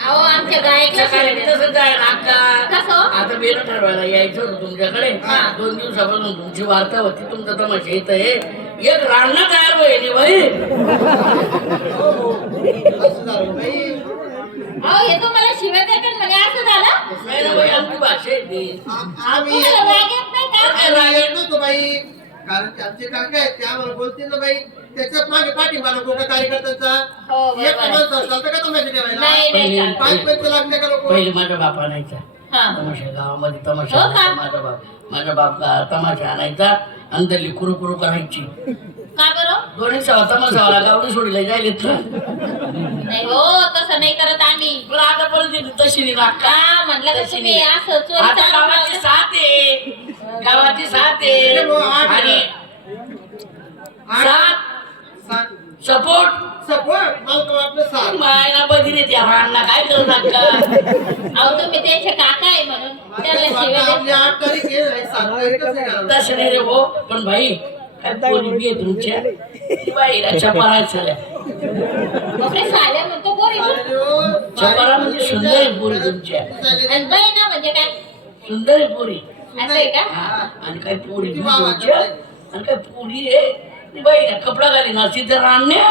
अहो आमच्या गायकला सकाळी तसं जाय कसं? आता बेल ठरवायला यायचं होतं तुमच्याकडे. 2 दिवसापासून तुमची वार्ता होती, तुमचा तमाशा इथं आहे. एक रांना तयार होईल बाई. अहो हे तो मला शिव्या देतात म्हणे असं झालं. नाही ना बाई, आमची भाषा आहे ती. आम्ही तुम्हाला राग येत नाही का? काय रागेत नव्हतो बाई, कारण ते आमचे काका आहेत ते आम्हाला बोलतील ना बाई. त्याच्यात मागे पाठिंबा नको का कार्यकर्त्यांचा. हो, बरोबर एक आहे. माणूस चालतं का तमाशा ठेवायला? नाही नाही चालत. 5-5 लागते का लोक? पहिले माझ्या बापा आणायचा हा. तमाशा, गावामध्ये तमाशा हो का? आणायचा माझा बाप तमाशा आणायचा आणि त्याला कुरू करायची. का बरं? दोन्ही सवा तमाशावाला गावडी सोडीला जायला नाही हो तसं नाही करत आम्ही. पण आता परिस्थिती तशी नाही ना का. का म्हणलं तर तुम्ही असं चोरी आता चालवलं. गावाची साथ आहे, गावाची साथ आहे आणि साथ सपोर्ट. सपोर्ट मला तर वाटलं साथ. मायना बदिरी त्या राणला काय करू नका. अहो तुम्ही त्यांचे काका आहे म्हणून त्याला शिव्या आपली देता. 8 तारीख आहे, 7 तारीख कसं करावं? तसं नाही रे भाऊ, पण भाई काय पोरी बी आहे तुमच्या, ती बाईला चपारा झाल्या. बापरे, साल्या म्हणतो पोरी. चपारा म्हणजे सुंदर आहे पोरी तुमच्या, आणि बाई ना म्हणजे काय सुंदर आहे पोरी. असं आहे का? हा, आणि काय पोरी बी तुमच्या, आणि काय पोरी आहे ती बाईला कपडा घाली ना तिथं राणण्या.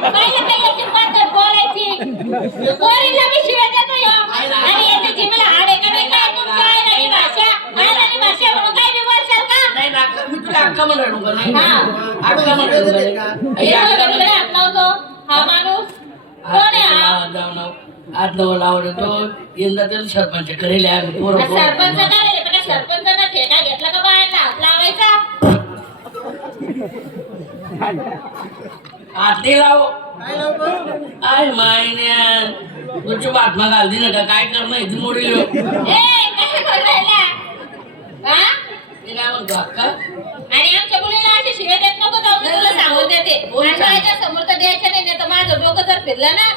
बाईला काय याची पद्धत बोलायची. पोरीला बी शिव्या देतो ह्यो. आणि याच्या जिभेला हाड आहे का नाही काय तुमच्या आयराणी भाषा म्हणून काय बी बोलशाल का? नाही ना, मी तुला अक्का म्हणू का नाही. हा. अक्का म्हणू का नाही. हे बघा तिकडे हात लावतो. हा माणूस कोण आहे हा? आज नवं लावलं तो यंदा त्याला सरपंच करेल आम्ही पोरं पोरं. सरपंच काय पण सरपंचानं ठेका घेतला का बायांना हात लावायचा? हात नाही लाव. काय लावतो? आय मायन्या तुझी बातमा घालती ना का काय करणं इथे मोडी लोक. ए काय बोल राहिला? हा? ते काय म्हणतो अक्का. आणि आमच्या मुलीला अशी शिव्या देत नको जाऊ मी तुला सांगून देते. आणि माझ्या समोर तर द्यायचं नाही तर माझं डोकं जर फिरलं ना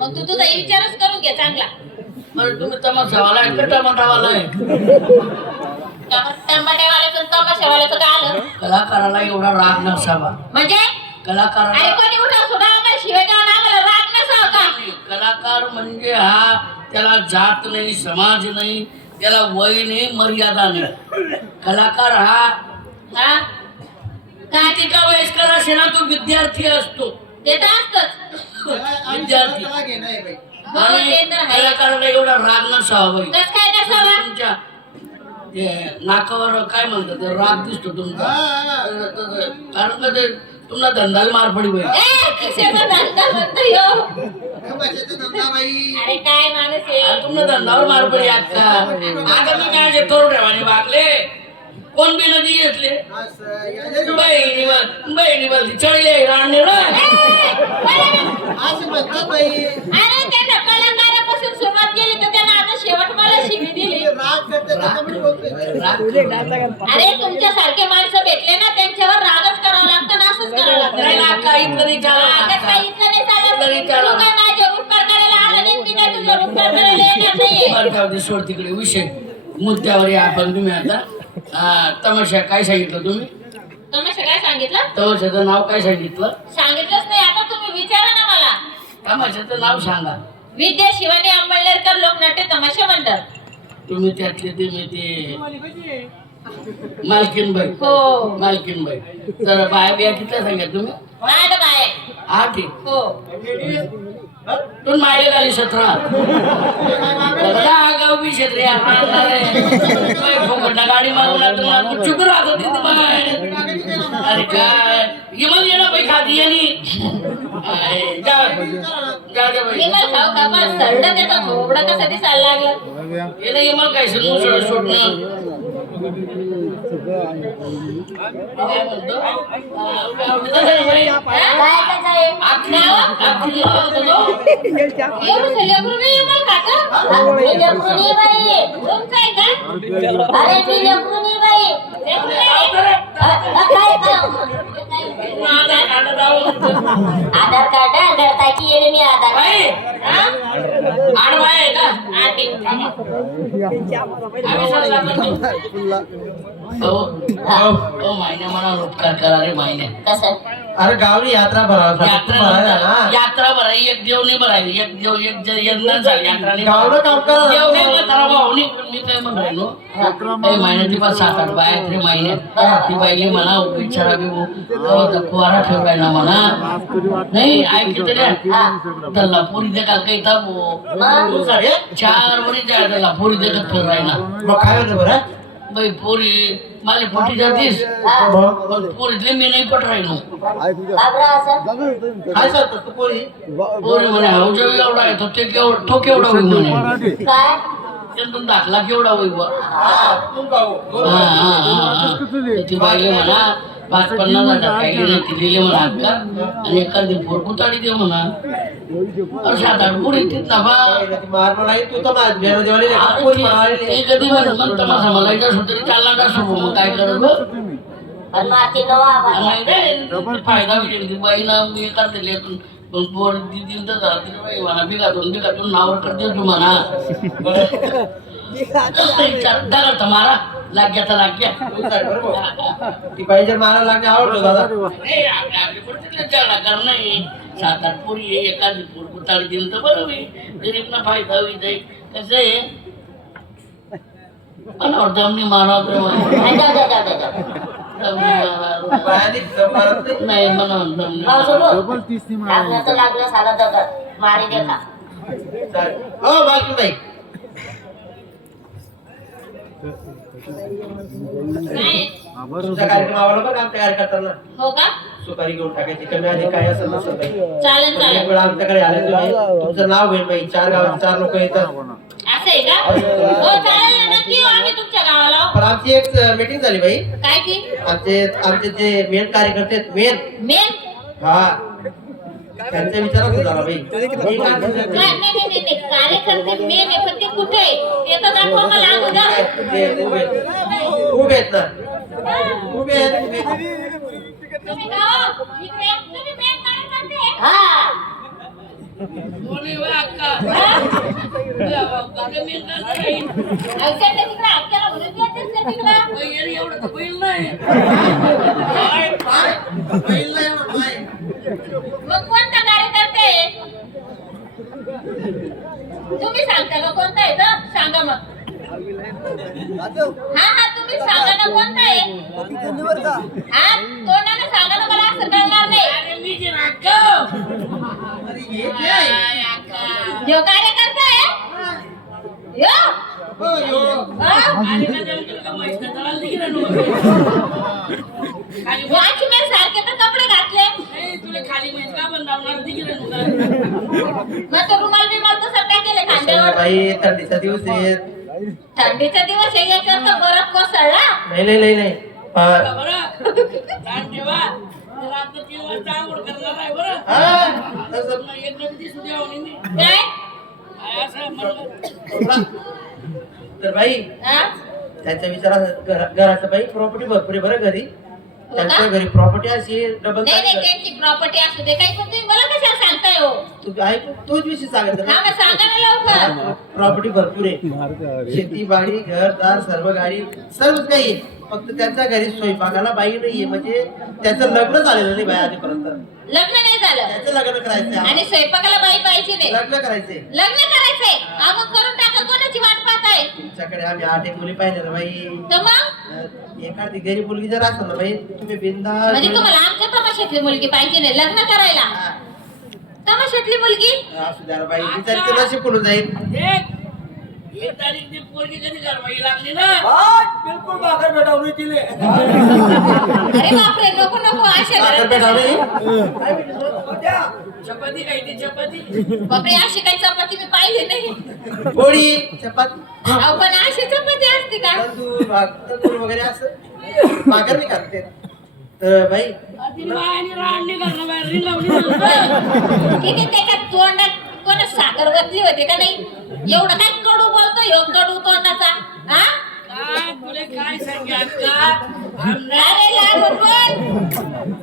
मग तू तुझा विचारच करून घे चांगला. बरं तुम्ही तमाशावाला आहे का टमाटावाला आहे. टमाट्यावाल्याचं तमाशावाल्याचं काय आलं कलाकाराला एवढा राग नसावा. म्हणजे कलाकाराला अरे कोणी उठा सुद्धा आम्हाला शिव्या द्यावं आम्हाला राग नसावा का? कलाकार म्हणजे हा, त्याला जात नाही, समाज नाही, त्याला वय नाही, मर्यादा नाही. कलाकार हा किती का वयस्कर असे ना तो विद्यार्थी असतो. ते तर असतंच. विद्यार्थी त्याला घेणं आहे बाई. हो, आणि ते तर आहे. कलाकाराला एवढा राग नसावा बाई. कसं काय नसावा? तुमच्या ते नाकावर काय म्हणतात ते राग दिसतो तुमचा. कारण का ते तुम्हाला धंदाला मार पडी बाई. ए, खिशाचा धंदा म्हणतो ह्यो. तमाशाचा धंदा बाई. अरे काय माणूस आहे. अरे तुम्हाला धंदावर मार पडी आता. आता मी काय करू ठेवाने वागले कोण बी नदी घेतले असं या- बहिणीवर चढले राणे असं म्हणतात बाई. अरे त्यांना कलाकारापासून सुरुवात केली तर त्यांना आता शेवट मला शिवी दिली. राग करते त्याच्यामुळे बोलतोय. अरे तुमच्यासारखे माणसं भेटले ना त्यांच्यावर रागच करावं लागतं ना असंच करावं लागतं. रागच काही इथलं नाही चालत. तू काय माझ्यावर उपकार करायला आला नाही मी काय तुझ्यावर उपकार करायला येणार नाहीये. सोड तिकडे विषय मुद्द्यावर या आपण. तुम्ही आता तमाशा काय सांगितलं तुम्ही. तमाशा काय सांगितलं? तमाशाचं नाव काय सांगितलं. सांगितलंच नाही. आता तुम्ही विचारा ना मला. तमाशाचं नाव सांगा. विद्या शिवानी अंबळनेरकर लोकनाट्य तमाशा मंडळ. तुम्ही त्यातले ते मालकीनबाई. हो. मालकीनबाई. तर बाया बिया किती सांगा तुम्ही. 8 बाय. 8 हो. तून मायला गाली 17 गाव बी क्षेत्र गाडी मागवला तर चुक राहत होती. अरे काय इमल ये ना पैसा दिये विमल खाऊ का पण सरडं त्याचा थोबडं कसं दिसायला लागलं. येणं इमल काय सोडणं सोडणं. काय म्हणतो आधार कार्ड आधार ताकी येणे मी आधार मायने मला उपकार करा रे मायने. कसं अरे गावनी यात्रा भरावा यात्रा भराई एक देव नाही भराई एक देव एक यंदा झाली यात्रा नाही गावलं काम करा. देव नाही भरताना भाऊ नाही. पण मी काय म्हणून राहिलो महिन्याची पाच 7-8 बाया तरी महिन्यात ती बाईली म्हणा विचारा पोहारा ठेवलाय ना म्हणा नाही ऐकली तरी त्याला पोरी देखा काही ताबो 4 वरी त्याला पोरी देखत ठेवलाय ना. मग काय होतं बरं बाई पोरी माझ्या पोटी जातीस पण पोरीतले मी नाही पट राहिलो. काय सांगतो तू पोरी पोरी म्हणे हौजा एवढा आहे तो केवढा होईल म्हणे त्यांतून दाखला केवढा होईल बा. ती बाईले म्हणा 5-50 हजार काही दिलेले म्हणा हक्का आणि एखादी फोरकुताडी दे म्हणा. अरे 7-8 पोरी तिथला बा मार म्हणाली तू तर माझ्या जेवण जेवण पोरी म्हणाली ते कधी म्हणत तमाशा मला एकदा सुद्धा चालला का सोबत मग काय करत फायदा होईल बाईनं मी करते लेखून पण पोर दिली तर झालं बाई म्हणा बिघातून नावर करते तू म्हणा करता मारा लाग्याचा लाग्या ती पाहिजे मला लागणे आवडतो दादा कर नाही 7-8 पोरी एखादी पोर कुताडी दिली तर बरं होईल गरीब ना फायदा होईल जाईल कसं आहे मला दमनी मारा नाही म्हणा हो बाकी बाई तुमचा कार्यक्रम आवडला बघ आमच्या कार्यकर्त्यांना हो का सुपारी घेऊन टाकायची कमी अधिक काय असेल नसेल बाई. चालेल चालेल एक वेळा आमच्याकडे आले तुम्ही तुमचं नाव घेऊन बाई 4 गावात 4 लोक येतात असं आहे का हो चालेल ना नक्की येऊ आम्ही तुमच्या गावाला. पण आमची एक मीटिंग झाली बाई. काय की आमचे जे मेन कार्यकर्ते आहेत मेन हा त्यांच्या विचारात झाला बाई. नाही कार्यकर्ते मेन आहे पण ते कुठे आहे ते तर दाखवा मला अगोदर. ते उभे आहेत ना उभे आहेत तुम्ही गाव इकडे तुम्ही मेन कार्यकर्ते हा कोणी वा अक्का ऐकायला तिकडे आपल्याला म्हणून येतेच ना तिकडं एवढं तर बैल नाही मग कोणता कार्यकर्ते आहे? तुम्ही सांगता का कोणता आहे तर सांगा मग. हा तुम्ही सांगा ना कोणता आहे हा तोंडाने सांगा ना मला असं कळणार नाही. अरे मी जे राखव जो कार्यकर्ता आहे यो वॉचमॅन सारखे तर कपडे घातले तुला खाली माहित का पण लावणार तिकडे मग तो रुमाल बिमाल तर सट्टा केले खांद्यावर. बाई थंडीचा दिवस आहे. थंडीचा दिवस आहे याच्यावर तर बरफ कोसळला. नाही बरं ठेवा रात्र 3 वाजता आंघोळ करणार आहे बरं एक दिवस द्यावं काय असं म्हणलं तर बाई हा त्यांच्या विचारात घराचं बाई प्रॉपर्टी भरपूर आहे बरं घरी. त्यांच्या घरी प्रॉपर्टी अशी डबल नाही त्यांची प्रॉपर्टी असू दे काही पण तुम्ही मला कशाला सांगताय हो. तू ऐक तोच विषय सांगत हा मग सांगा ना लवकर. प्रॉपर्टी भरपूर आहे शेती बाडी घरदार सर्व गाडी सर्वच काही आहे. फक्त त्यांच्या घरी स्वयंपाकाला बाई नाहीये म्हणजे त्याचं लग्न झालेलं नाही बाई आधीपर्यंत. लग्न नाही झालं त्याचं लग्न करायचं आणि स्वयंपाकाला बाई पाहिजे नाही. लग्न करायचंय लग्न करायचंय मग करून टाका. कोणाची वाट पाहताय तुमच्याकडे आम्ही 8 मुली पाहिजे ना बाई. तर मग एखादी गरीब मुलगी जर असेल ना बाई तुम्ही बिंदा म्हणजे तुम्हाला आमच्या तमाशातली मुलगी पाहिजे नाही लग्न करायला. तमाशातली मुलगी असू द्या रे बाई विचारते नशीब कुठून जाईल. एक तारीख ती पोरगी कधी घरवाई लागली ना बिलकुल भाकर भेटावली तिले. अरे बापरे नको नको अशा भाकर घरात भेटावली चपाती खायची चपाती बापरे अशी काही चपाती मी पाहिजे नाही. पोळी चपाती अहो पण अशी चपाती असते का तंदूर वगैरे असं भाकर मी खाते. तर बाई बायाने रांडली घरला बाहेर रिंगावली ठीक आहे त्याच्यात तोंडात कोण साखर बदली होते का नाही. एवढं काय कडू बोलतो ह्यो कडू तोंडाचा हा काय तुला काय सांगा का अरे लागून बोल.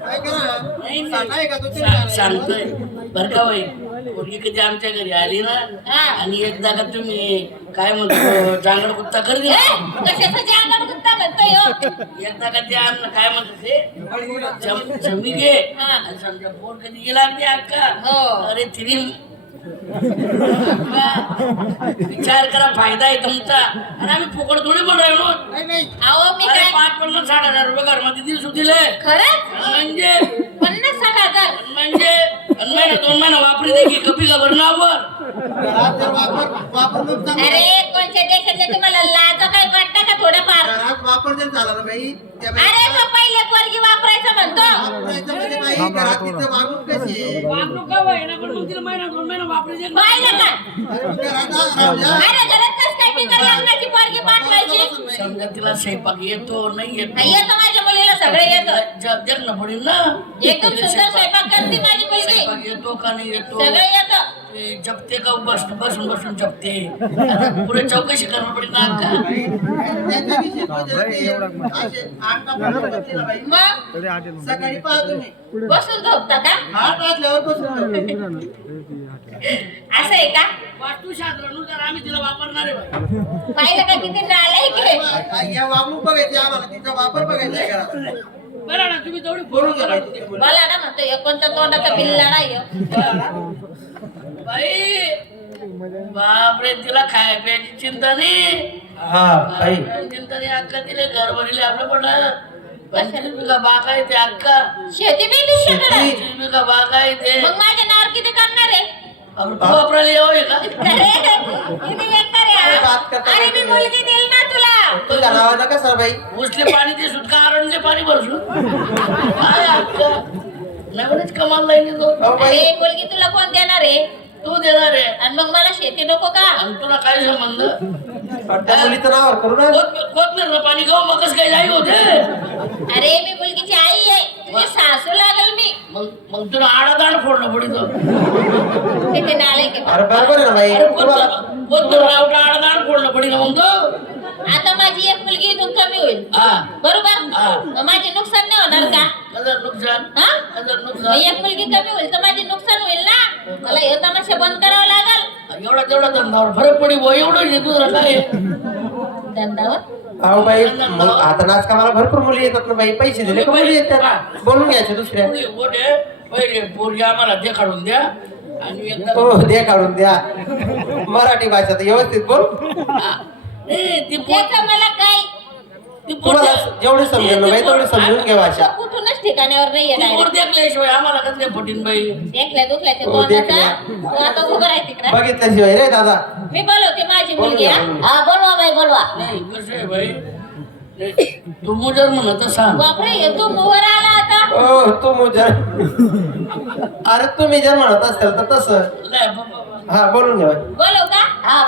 काय करा नाही, सांगाय का तू सांगतोय बरं का बाई पोरगी कधी आमच्या घरी आली ना हा. आणि एकदा का तुम्ही काय म्हणतो जांगड कुत्ता कर दिला कशाचं जांगड गुत्ता म्हणतोय हो? एकदा का ते आमनं काय म्हणतो ते जमी घे हा. आणि समजा पोर कधी गेला ते अक्का हो. अरे तिने विचार करा फायदा आहे तुमचा आणि आम्ही फुकट थोडी पण राहिलो अहो मी अरे काय 5-50-60 हजार रुपये घरमध्ये दिवस दिले खरंच म्हणजे 50-60 म्हणजे महिना 2 महिना वापरी दे की कपी का भरणं घरात जर वापरून चांगलं अरे कोणत्या देशातले तुम्हाला लाज काय वाटतं का थोडंफार घरात वापर जर झाला ना बाई त्या बाई अरे तो पहिले पोरगी वापरायचं म्हणतो वापरायचं म्हणजे बाई घरात तिचं वागणूक कशी आहे? वापरू का होईना पण मग तिला महिना 2 महिना वापरी दे पाहिलं का अरे मग घरात राहूया. अरे घरात कस काय बिगर लग्नाची पोरगी पाठवायची समजा तिला स्वयंपाक येतो नाही येतो येतं माझ्या मुलीला सगळं येतं जगणं पडेल ना एकदम सुंदर स्वयंपाक करते माझी मुलगी स्वयंपाक येतो का नाही येतो सगळं येतं ते जपते का बसून बसून जपते आता पुढे चौकशी करणं पडेल ना का त्याच्या विषयी तो जर ते असे 8 तास बसते ना बाई, मग सकाळी पहा तुम्ही बसून झोपता का 8 वाजल्यावर बसून असं आहे का वास्तुशास्त्रानुसार आम्ही तिला वापरणार आहे बाई. पाहिलं का किती नालायक या वागणूक बघायची आम्हाला तिचा वापर बघायचा आहे घरात बरं ना तुम्ही तेवढी बोलून बोलून घ्या करा बाई. मला ना म्हणतो हे कोणता तोंडाचा बिल्ला नाही बाई बापरे तिला खाय प्यायची चिंता नाही हा बाई चिंता नाही अक्का तिला घर भरले आपलं पण 25 बिघा बाग आहे ते अक्का शेती बी तुमच्याकडे 25 बिघा बाग आहे ते मग माझ्या नावावर किती करणार आहे आपण तू वापरायला येऊ का अरे, किती बेकार आहे अरे, हा? बात करता अरे मी मुलगी देईल ना तुला तुझ्या नावानं का सर बाई उचले पाणी ते सुटका आरणले पाणी भरसू काय अक्का नवीनच कमाल लाईन तो अहो बाई अरे मुलगी तुला कोण देणार आहे तू देणार आहे आणि मग मला शेती नको का आणि तुला काय संबंध त्या मुलीचं नावावर करू ना कोथमीर पाणी खाऊ मग कसं काही नाही होते अरे मी मुलगीची आई आहे तुझी सासू लागल मी मग तुला आडादाड फोडणं पडितो किती नालायक आहे. अरे बरोबर आहे ना बाई अरे तुम्हाला कोथमीर रावटा आडादाड फोडणं पडितो मग तो आता माझी एक मुलगी इथून कमी होईल हा बरोबर हा. मग माझे नुकसान नाही होणार का कसं नुकसान हा कसं मग नुकसान एक मुलगी कमी होईल तर माझे नुकसान होईल ना मला हे तमाशा बंद करावं लागल एवढा तेवढा धंदावर फरक पडी भाऊ एवढं हे तुझं काय आहे? धंदावर अहो बाई मग आता नाच कामाला भरपूर मुली येतात ना बाई पैसे दिले का मुली येतात बोलून घ्यायचे दुसऱ्या पोरी मोठे पहिले पोरगी आम्हाला ते काढून द्या आणि एकदा हो द्या काढून द्या मराठी भाषा तर व्यवस्थित बोल ए, ती त्याचं मला काय तुम्हाला जेवढे समजेल ना बाई तेवढे समजून घ्या भाषा कुठूनच ठिकाणावर नाही येणार पोर देखल्याशिवाय आम्हाला कसं काय पटीन बाई देखल्या दुखल्याच्या हो, तोंडाचा देखल्या. तू आता उभं राह तिकडं बघितल्याशिवाय रे दादा मी बोलवते माझी मुलगी हा बोलवा. हा, बोलवा बाई बोलवा नाही कसं आहे बाई नाही, तू जर म्हणत सांग बापरे हे तू मोहर आला आता ओ तू मुजर अरे तुम्ही जर म्हणत असाल तर तसं नाही बाबा हा बोलून घ्या बाई. बोलव का हा